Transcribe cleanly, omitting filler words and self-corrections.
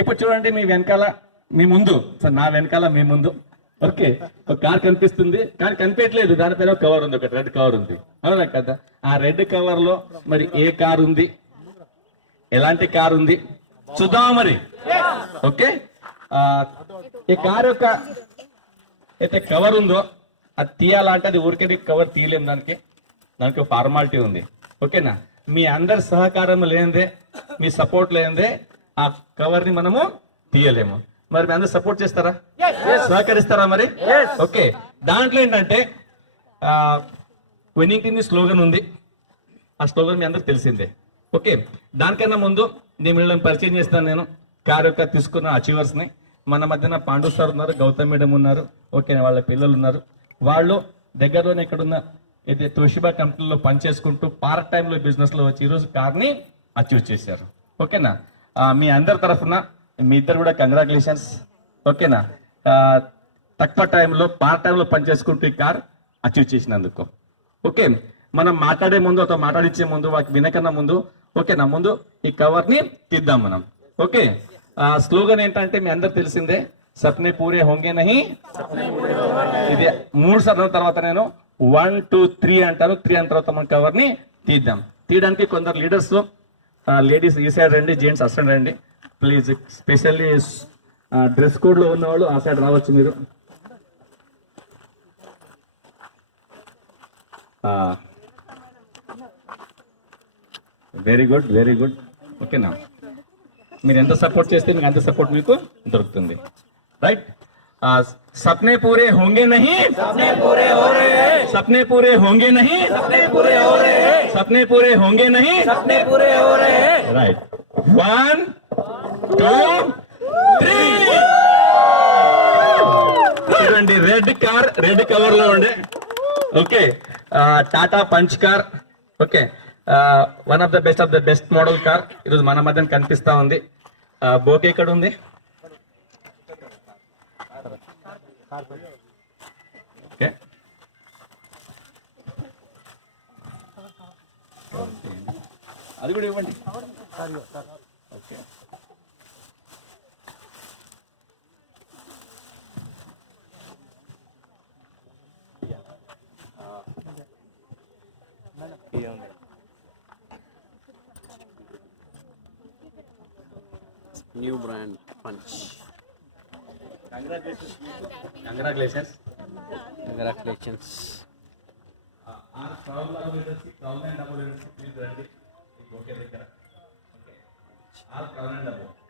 ఇప్పుడు చూడండి మీ వెనకాల మీ ముందు, నా వెనకాల మీ ముందు, ఓకే, ఒక కార్ కనిపిస్తుంది, కానీ కనిపించలేదు, దానిపైన ఒక కవర్ ఉంది, ఒకటి రెడ్ కవర్ ఉంది, అవునా కదా? ఆ రెడ్ కవర్ లో మరి ఏ కార్ ఉంది, ఎలాంటి కార్ ఉంది చూద్దామా మరి? ఓకే, ఈ కార్ యొక్క అయితే కవర్ ఉందో అది తీయాలంటే అది ఊరికే కవర్ తీయలేము, దానికి ఫార్మాలిటీ ఉంది, ఓకేనా? మీ అందరి సహకారం లేనిదే, మీ సపోర్ట్ లేనిదే ఆ కవర్ ని మనము తీయలేము. మరి మీ అందరు సపోర్ట్ చేస్తారా, సహకరిస్తారా మరి? ఓకే, దాంట్లో ఏంటంటే విన్నింగ్ టీమ్ స్లోగన్ ఉంది, ఆ స్లోగన్ మీ అందరికి తెలిసిందే. ఓకే, దానికన్నా ముందు నేను మిమ్మల్ని పరిచయం చేస్తాను. నేను కార్ యొక్క తీసుకున్న అచీవర్స్ ని, మన మధ్యన పాండు సార్ ఉన్నారు, గౌతమ్ మేడం ఉన్నారు, ఓకే, వాళ్ళ పిల్లలు ఉన్నారు. వాళ్ళు దగ్గరలోనే ఎక్కడున్న అయితే తోషిబా కంపెనీలో పనిచేసుకుంటూ పార్ట్ టైమ్ లో బిజినెస్ లో వచ్చి ఈరోజు కార్ ని అచీవ్ చేశారు. ఓకేనా? మీ అందరి తరఫున మీ ఇద్దరు కూడా కంగ్రాచులేషన్స్. ఓకేనా? తక్కువ టైంలో పార్ట్ టైంలో పనిచేసుకుంటూ ఈ కార్ అచీవ్ చేసినందుకు. ఓకే, మనం మాట్లాడే ముందు అతో మాట్లాడించే ముందు వాటికి వినకన్నా ముందు, ఓకేనా, ముందు ఈ కవర్ ని తీద్దాం మనం. ఓకే, స్లోగన్ ఏంటంటే మీ అందరు తెలిసిందే, సప్నే పూరే హోంగే నహీ. ఇది 3 సార్లు తర్వాత నేను 1 2 3 అంటారు, 3 అన్న తర్వాత మన కవర్ ని తీద్దాం. తీయడానికి కొందరు లీడర్స్, లేడీస్ ఈ సైడ్ రండి, జెంట్స్ అసలు రండి ప్లీజ్. స్పెషల్లీ డ్రెస్ కోడ్ లో ఉన్నవాళ్ళు ఆ సైడ్ రావచ్చు మీరు. Very good, very good. ఓకేనా? మీరు ఎంత సపోర్ట్ చేస్తే మీకు అంత సపోర్ట్ మీకు దొరుకుతుంది, రైట్? सपने पूरे होंगे नहीं, सपने पूरे हो रहे हैं, सपने पूरे होंगे नहीं, सपने पूरे हो रहे हैं, सपने पूरे होंगे नहीं, सपने पूरे हो रहे हैं, राइट? 1 2 3 చూడండి, రెడ్ కార్ రెడ్ కవర్ లో ఉండే, okay, Tata punch car, okay, one of the best model car ఈరోజు మన మధ్యన కనిపిస్తా ఉంది. బోకే ఎక్కడ ఉంది? ఓకే, అది కూడా ఇవ్వండి. Okay, new brand punch. Congratulations. Okay దగ్గర, ఓకే,